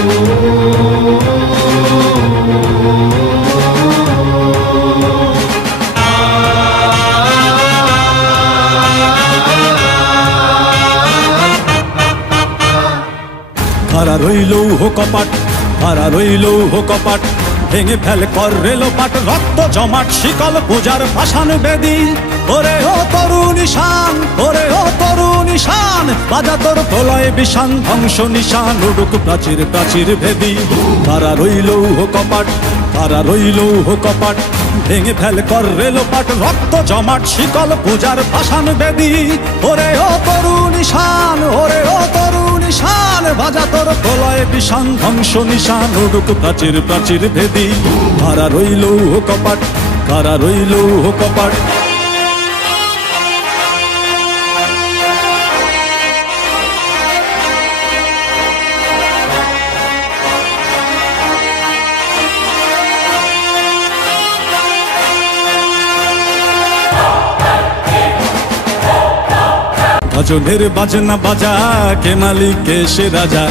কারা রইল কপাট, কারা রইল কপাট, ভেঙে ফেল কর রেলোপাট, রক্ত জমাট শিকল পূজার পাষাণ বেদী। ওরে ও তরুণ ঈশান, ওরে ও তরুণ ঈশান, বাজা তোর প্রলয় বিষান, ধ্বংস নিশান উড়ুক প্রাচীর প্রাচীর ভেদী। কারা রইল কপাট, কারা রইল কপাট, ভেঙে ফেল কর রেলোপাট, রক্ত জমাট শিকল পূজার পাষাণ বেদী। ওরে ও তরুণ ঈশান, ওরে ও তরুণ ঈশান, বাজা তোর প্রলয় বিষান, ধ্বংস নিশান উড়ুক প্রাচীর প্রাচীর ভেদী। কারা রইল কপাট, কারা রইল কপাট। ভজনের বাজনা বাজা, কে মালিক কে সে রাজা।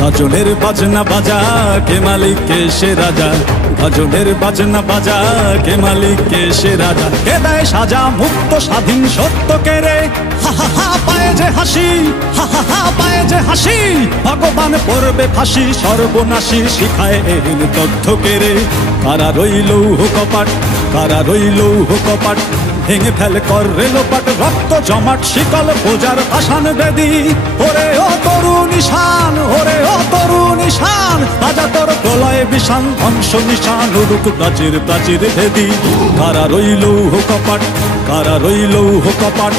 ভজনের বাজনা বাজা, কে মালিক কে সে রাজা। ভজনের বাজনা বাজা, কে মালিক কে সে রাজা। কে দেয় সাজা মুক্ত স্বাধীন সত্য কে রে, হা হা হা পায়ে যে হাসি, হা হা হা পায়ে যে হাসি। ভগবান পড়বে ফাঁসি, সর্বনাশী শিখায় এহীন তথ্য কে রে। কারা রইল কপাট, কারা রইল কপাট, ভেঙে ফেল কর রেলোপাট, রক্ত জমাট শিকল পূজার পাষাণ বেদী। ওরে ও তরুণ ঈশান, ওরে ও তরুণ ঈশান, বাজা তোর প্রলয় বিষান, ধ্বংস নিশান উড়ুক প্রাচীর প্রাচীর ভেদী। কারা রইল কপাট, কারা রইল কপাট।